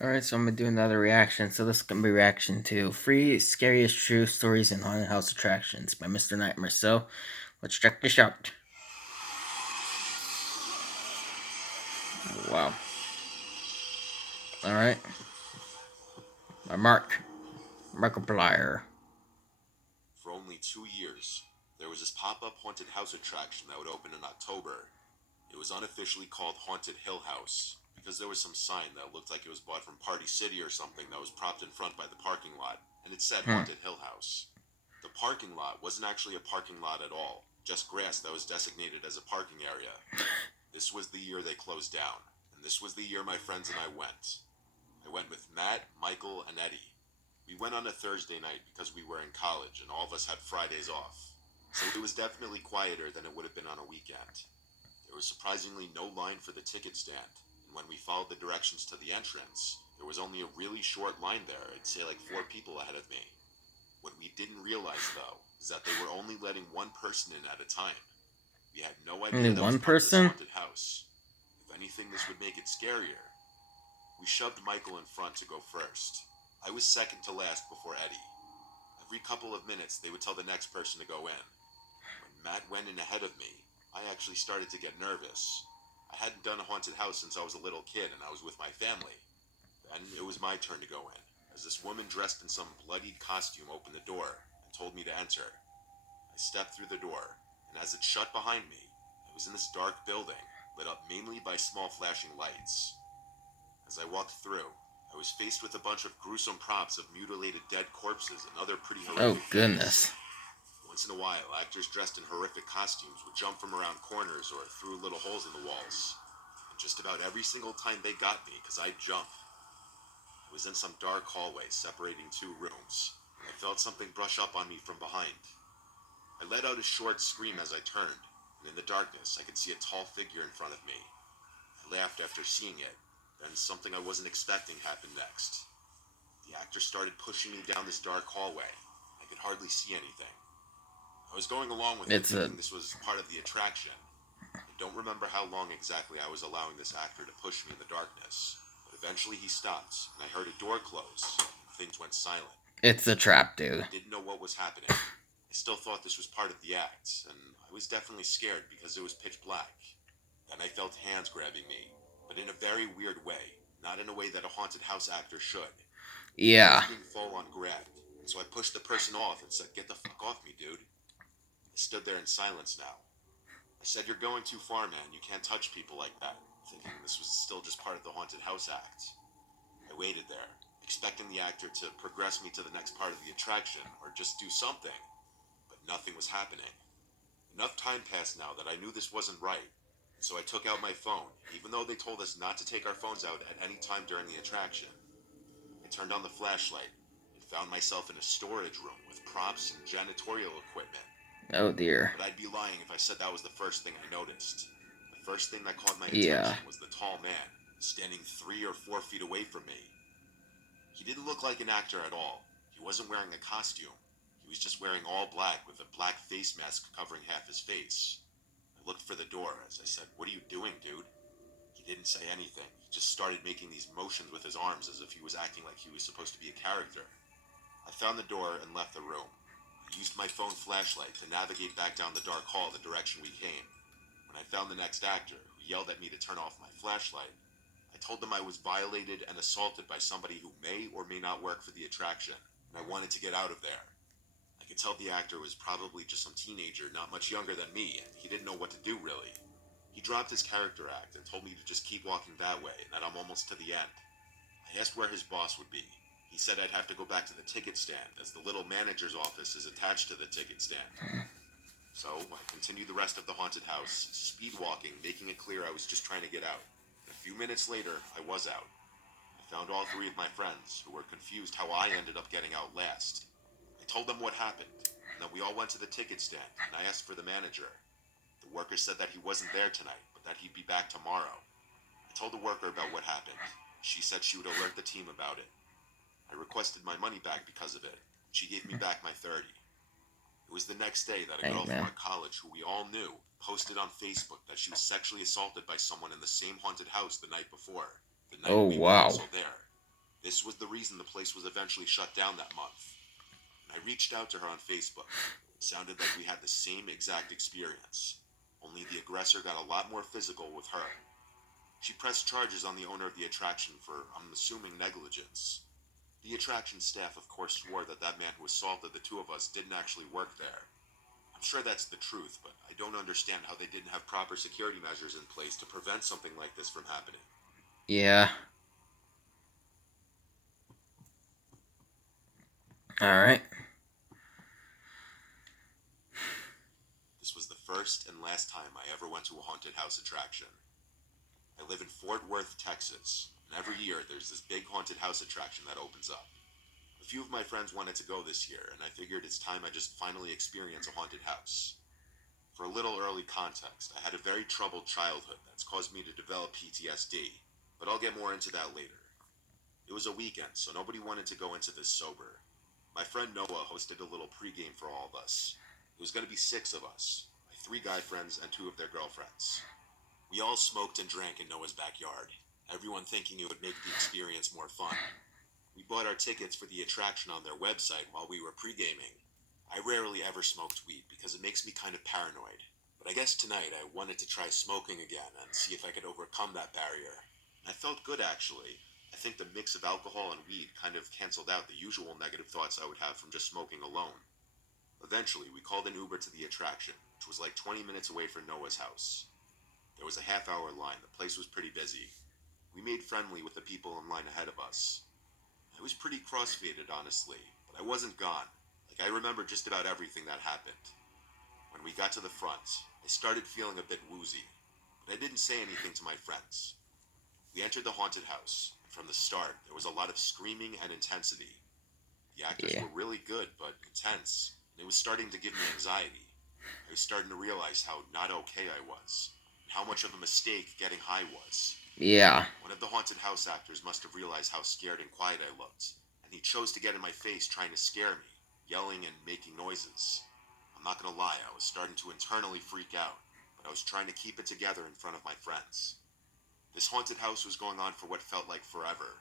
Alright, so I'm gonna do another reaction. So this is gonna be reaction to Free Scariest True Stories in Haunted House Attractions by Mr. Nightmare. So let's check this out. Wow. Alright. By Markiplier. For only 2 years, there was this pop-up haunted house attraction that would open in October. It was unofficially called Haunted Hill House because there was some sign that looked like it was bought from Party City or something that was propped in front by the parking lot, and it said Hmm. Haunted Hill House. The parking lot wasn't actually a parking lot at all, just grass that was designated as a parking area. This was the year they closed down, and this was the year my friends and I went. I went with Matt, Michael, and Eddie. We went on a Thursday night because we were in college and all of us had Fridays off. So it was definitely quieter than it would have been on a weekend. There was surprisingly no line for the ticket stand, and when we followed the directions to the entrance, there was only a really short line there, I'd say like 4 people ahead of me. What we didn't realize, though, is that they were only letting one person in at a time. We had no Only idea that was one part of this person? haunted house. If anything, this would make it scarier. We shoved Michael in front to go first. I was second to last before Eddie. Every couple of minutes, they would tell the next person to go in. When Matt went in ahead of me, I actually started to get nervous. I hadn't done a haunted house since I was a little kid and I was with my family. Then it was my turn to go in, as this woman dressed in some bloodied costume opened the door and told me to enter. I stepped through the door, and as it shut behind me, I was in this dark building, lit up mainly by small flashing lights. As I walked through, I was faced with a bunch of gruesome props of mutilated dead corpses and other pretty Oh horrific things. goodness. Once in a while, actors dressed in horrific costumes would jump from around corners or through little holes in the walls. And just about every single time they got me because I'd jump. I was in some dark hallway separating two rooms, and I felt something brush up on me from behind. I let out a short scream as I turned, and in the darkness I could see a tall figure in front of me. I laughed after seeing it, then something I wasn't expecting happened next. The actor started pushing me down this dark hallway. I could hardly see anything. I was going along with it, It's a thinking this was part of the attraction. I don't remember how long exactly I was allowing this actor to push me in the darkness, but eventually he stopped, and I heard a door close, and things went silent. it's a trap, I dude. didn't know what was happening. I still thought this was part of the act, and I was definitely scared because it was pitch black. Then I felt hands grabbing me, but in a very weird way, not in a way that a haunted house actor should. I was Yeah. being full on grabbed, and so I pushed the person off and said, "Get the fuck off me, dude." I stood there in silence now. I said, "You're going too far, man. You can't touch people like that," thinking this was still just part of the haunted house act. I waited there, expecting the actor to progress me to the next part of the attraction or just do something, but nothing was happening. Enough time passed now that I knew this wasn't right, and so I took out my phone, even though they told us not to take our phones out at any time during the attraction. I turned on the flashlight and found myself in a storage room with props and janitorial equipment. Oh dear. But I'd be lying if I said that was the first thing I noticed. The first thing that caught my Yeah. attention was the tall man, standing 3 or 4 feet away from me. He didn't look like an actor at all. He wasn't wearing a costume. He was just wearing all black with a black face mask covering half his face. I looked for the door as I said, "What are you doing, dude?" He didn't say anything. He just started making these motions with his arms as if he was acting like he was supposed to be a character. I found the door and left the room. I used my phone flashlight to navigate back down the dark hall the direction we came. When I found the next actor, who yelled at me to turn off my flashlight, I told them I was violated and assaulted by somebody who may or may not work for the attraction, and I wanted to get out of there. I could tell the actor was probably just some teenager not much younger than me, and he didn't know what to do really. He dropped his character act and told me to just keep walking that way, and that I'm almost to the end. I asked where his boss would be. He said I'd have to go back to the ticket stand, as the little manager's office is attached to the ticket stand. So I continued the rest of the haunted house, speed walking, making it clear I was just trying to get out. A few minutes later, I was out. I found all three of my friends, who were confused how I ended up getting out last. I told them what happened, and then we all went to the ticket stand, and I asked for the manager. The worker said that he wasn't there tonight, but that he'd be back tomorrow. I told the worker about what happened. She said she would alert the team about it. I requested my money back because of it, and she gave me back my 30. It was the next day that a Dang girl from man. our college who we all knew posted on Facebook that she was sexually assaulted by someone in the same haunted house the night before, the night Oh we were wow. also there. This was the reason the place was eventually shut down that month. And I reached out to her on Facebook. It sounded like we had the same exact experience, only the aggressor got a lot more physical with her. She pressed charges on the owner of the attraction for, I'm assuming, negligence. The attraction staff, of course, swore that that man who assaulted the two of us didn't actually work there. I'm sure that's the truth, but I don't understand how they didn't have proper security measures in place to prevent something like this from happening. Yeah. Alright. This was the first and last time I ever went to a haunted house attraction. I live in Fort Worth, Texas, and every year there's this big haunted house attraction that opens up. A few of my friends wanted to go this year, and I figured it's time I just finally experience a haunted house. For a little early context, I had a very troubled childhood that's caused me to develop PTSD, but I'll get more into that later. It was a weekend, so nobody wanted to go into this sober. My friend Noah hosted a little pregame for all of us. It was going to be 6 of us, my 3 guy friends and 2 of their girlfriends. We all smoked and drank in Noah's backyard, everyone thinking it would make the experience more fun. We bought our tickets for the attraction on their website while we were pre-gaming. I rarely ever smoked weed because it makes me kind of paranoid, but I guess tonight I wanted to try smoking again and see if I could overcome that barrier. I felt good actually. I think the mix of alcohol and weed kind of canceled out the usual negative thoughts I would have from just smoking alone. Eventually, we called an Uber to the attraction, which was like 20 minutes away from Noah's house. There was a half-hour line. The place was pretty busy. We made friendly with the people in line ahead of us. I was pretty cross-faded, honestly, but I wasn't gone. Like, I remember just about everything that happened. When we got to the front, I started feeling a bit woozy, but I didn't say anything to my friends. We entered the haunted house, and from the start, there was a lot of screaming and intensity. The actors Yeah. were really good, but intense, and it was starting to give me anxiety. I was starting to realize how not okay I was, and how much of a mistake getting high was. Yeah. One of the haunted house actors must have realized how scared and quiet I looked, and he chose to get in my face trying to scare me, yelling and making noises. I'm not gonna lie, I was starting to internally freak out, but I was trying to keep it together in front of my friends. This haunted house was going on for what felt like forever,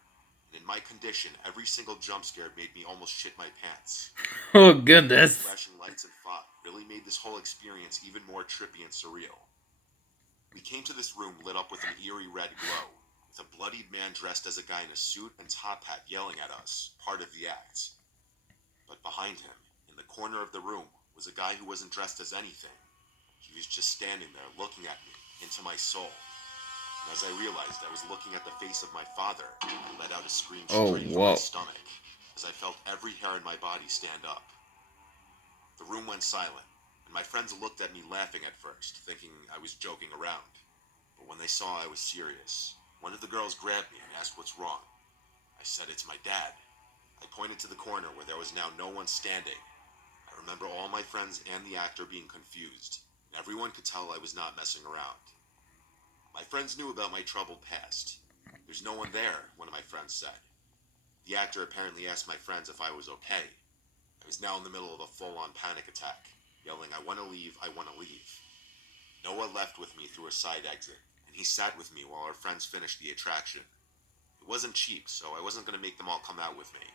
and in my condition, every single jump scare made me almost shit my pants. Oh, The goodness. flashing lights and fog really made this whole experience even more trippy and surreal. We came to this room lit up with an eerie red glow, with a bloodied man dressed as a guy in a suit and top hat yelling at us, part of the act. But behind him, in the corner of the room, was a guy who wasn't dressed as anything. He was just standing there looking at me, into my soul. And as I realized I was looking at the face of my father, I let out a scream Oh, straight from my whoa. stomach, as I felt every hair in my body stand up. The room went silent, and my friends looked at me laughing at first, thinking I was joking around. But when they saw I was serious, one of the girls grabbed me and asked what's wrong. I said it's my dad. I pointed to the corner where there was now no one standing. I remember all my friends and the actor being confused, and everyone could tell I was not messing around. My friends knew about my troubled past. There's no one there, one of my friends said. The actor apparently asked my friends if I was okay. I was now in the middle of a full-on panic attack, yelling, I want to leave, I want to leave. Noah left with me through a side exit, and he sat with me while our friends finished the attraction. It wasn't cheap, so I wasn't going to make them all come out with me.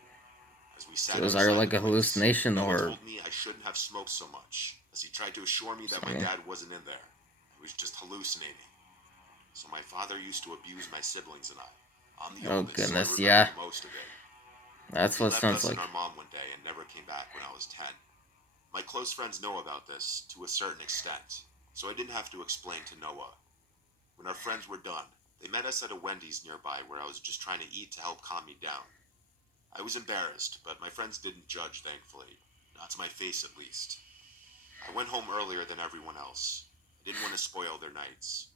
As we So sat was that outside the like a place, hallucination Noah or told me I shouldn't have smoked so much, as he tried to assure me that my something? dad wasn't in there. I was just hallucinating. So my father used to abuse my siblings and I. I'm the Oh, oldest, so I goodness. remember Yeah. the most of it. That's He what it left sounds us and like. our mom one day and never came back when I was 10. My close friends know about this, to a certain extent, so I didn't have to explain to Noah. When our friends were done, they met us at a Wendy's nearby where I was just trying to eat to help calm me down. I was embarrassed, but my friends didn't judge, thankfully. Not to my face, at least. I went home earlier than everyone else. I didn't want to spoil their nights.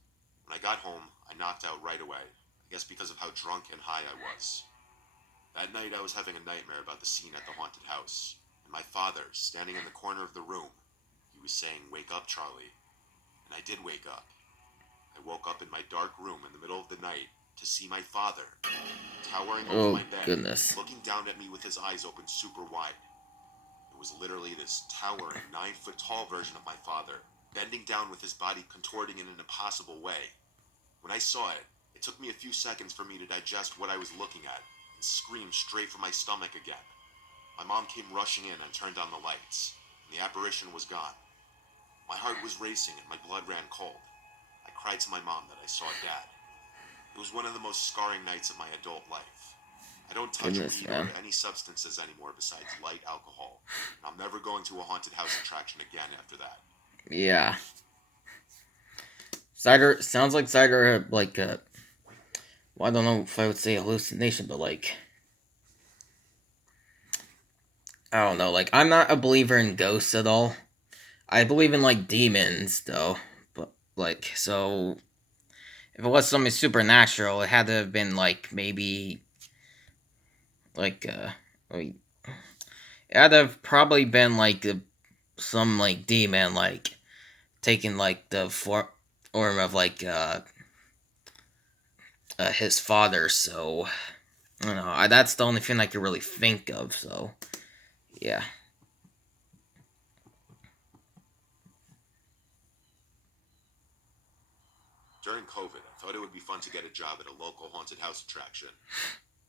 When I got home, I knocked out right away, I guess because of how drunk and high I was. That night I was having a nightmare about the scene at the haunted house, and my father, standing in the corner of the room, he was saying, "Wake up, Charlie." And I did wake up. I woke up in my dark room in the middle of the night to see my father, towering over Oh, my bed, goodness. looking down at me with his eyes open super wide. It was literally this towering, 9-foot tall version of my father, bending down with his body contorting in an impossible way. When I saw it, it took me a few seconds for me to digest what I was looking at, and screamed straight from my stomach again. My mom came rushing in and turned on the lights, and the apparition was gone. My heart was racing and my blood ran cold. I cried to my mom that I saw Dad. It was one of the most scarring nights of my adult life. I don't touch Goodness, weed or man. any substances anymore besides light alcohol, and I'm never going to a haunted house attraction again after that. Yeah. Cider sounds like cider like well, I don't know if I would say hallucination, but like I don't know, like I'm not a believer in ghosts at all. I believe in like demons though. But like so if it was something supernatural, it had to have been like maybe like it had to have probably been like some like demon like taking like the form of like his father. So you know that's the only thing I could really think of. So yeah, During COVID, I thought it would be fun to get a job at a local haunted house attraction.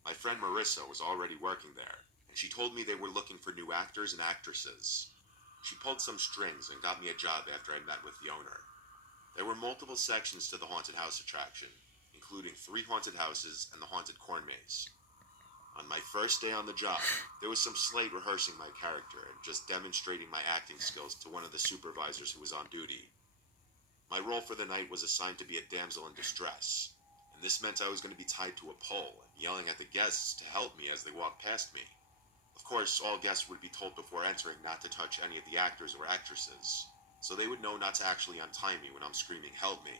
My friend Marissa was already working there, and she told me they were looking for new actors and actresses. She pulled some strings and got me a job after I met with the owner. There were multiple sections to the haunted house attraction, including 3 haunted houses and the haunted corn maze. On my first day on the job, there was some slight rehearsing my character and just demonstrating my acting skills to one of the supervisors who was on duty. My role for the night was assigned to be a damsel in distress, and this meant I was going to be tied to a pole and yelling at the guests to help me as they walked past me. Of course, all guests would be told before entering not to touch any of the actors or actresses, so they would know not to actually untie me when I'm screaming, "Help me."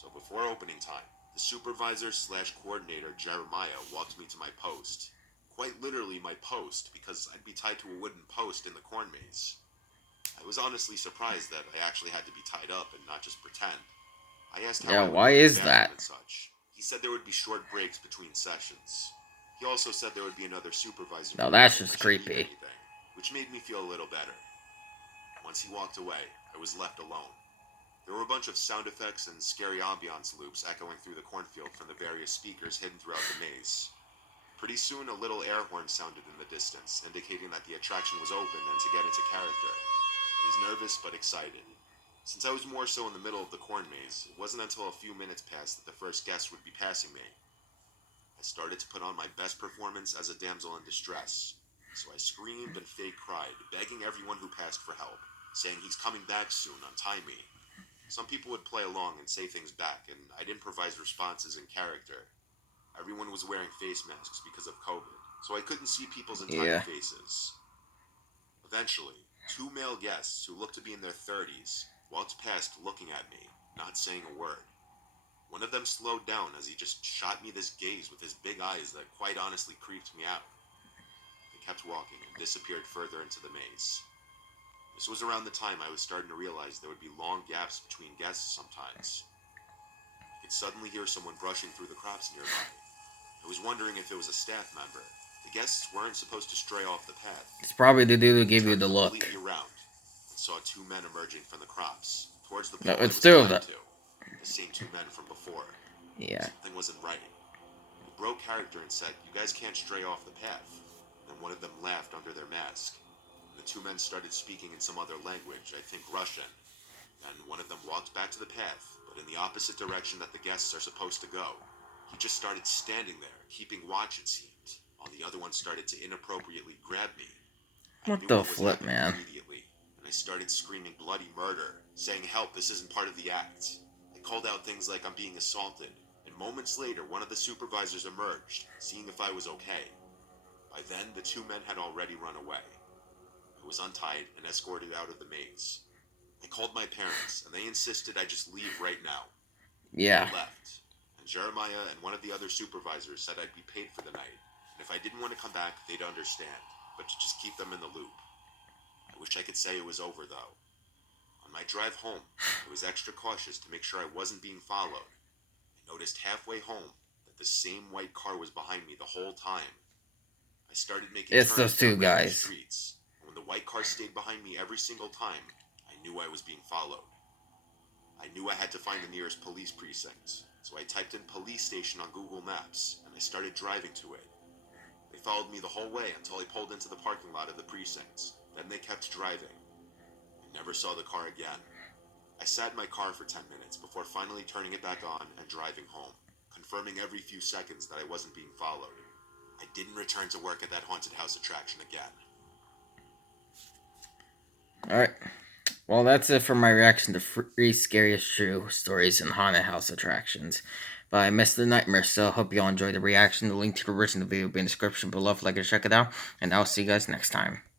So before opening time, the supervisor slash coordinator Jeremiah walked me to my post. Quite literally my post, because I'd be tied to a wooden post in the corn maze. I was honestly surprised that I actually had to be tied up and not just pretend. I asked how yeah. I would Why go to the is bathroom that? and such. He said there would be short breaks between sessions. He also said there would be another supervisor No, nearby that's if I just should need creepy. anything, which made me feel a little better. Once he walked away, I was left alone. There were a bunch of sound effects and scary ambiance loops echoing through the cornfield from the various speakers hidden throughout the maze. Pretty soon, a little air horn sounded in the distance, indicating that the attraction was open and to get into character. I was nervous but excited. Since I was more so in the middle of the corn maze, it wasn't until a few minutes passed that the first guest would be passing me. I started to put on my best performance as a damsel in distress, so I screamed and fake cried, begging everyone who passed for help, saying he's coming back soon, untie me. Some people would play along and say things back, and I'd improvise responses in character. Everyone was wearing face masks because of COVID, so I couldn't see people's entire Yeah. faces. Eventually, 2 male guests who looked to be in their 30s walked past looking at me, not saying a word. One of them slowed down as he just shot me this gaze with his big eyes that quite honestly creeped me out. They kept walking and disappeared further into the maze. This was around the time I was starting to realize there would be long gaps between guests sometimes. I could suddenly hear someone brushing through the crops nearby. I was wondering if it was a staff member. The guests weren't supposed to stray off the path. It's probably the dude who I gave you turned the look. completely around and saw 2 men emerging from the crops, towards the No, pole I it's was two of tied them. to. The same 2 men from before. Yeah. Something wasn't right. He broke character and said, "You guys can't stray off the path." Then one of them laughed under their mask. And the 2 men started speaking in some other language, I think Russian. Then one of them walked back to the path, but in the opposite direction that the guests are supposed to go. He just started standing there, keeping watch it seemed, while the other one started to inappropriately grab me. I What knew the what was flip, happening man? immediately, and I started screaming bloody murder, saying, "Help, this isn't part of the act." I called out things like I'm being assaulted, and moments later, one of the supervisors emerged, seeing if I was okay. By then, the 2 men had already run away. I was untied and escorted out of the maze. I called my parents, and they insisted I just leave right now. I Yeah. left, and Jeremiah and one of the other supervisors said I'd be paid for the night, and if I didn't want to come back, they'd understand, but to just keep them in the loop. I wish I could say it was over, though. On my drive home, I was extra cautious to make sure I wasn't being followed. I noticed halfway home that the same white car was behind me the whole time. I started making It's turns those two down random guys. streets, and when the white car stayed behind me every single time, I knew I was being followed. I knew I had to find the nearest police precinct, so I typed in police station on Google Maps, and I started driving to it. They followed me the whole way until I pulled into the parking lot of the precincts. Then they kept driving. I never saw the car again. I sat in my car for 10 minutes before finally turning it back on and driving home, confirming every few seconds that I wasn't being followed. I didn't return to work at that haunted house attraction again. Alright. Well, that's it for my reaction to free scariest true stories and haunted house attractions. But I missed the nightmare, so I hope you all enjoyed the reaction. The link to the original video will be in the description below if you'd like to check it out. And I'll see you guys next time.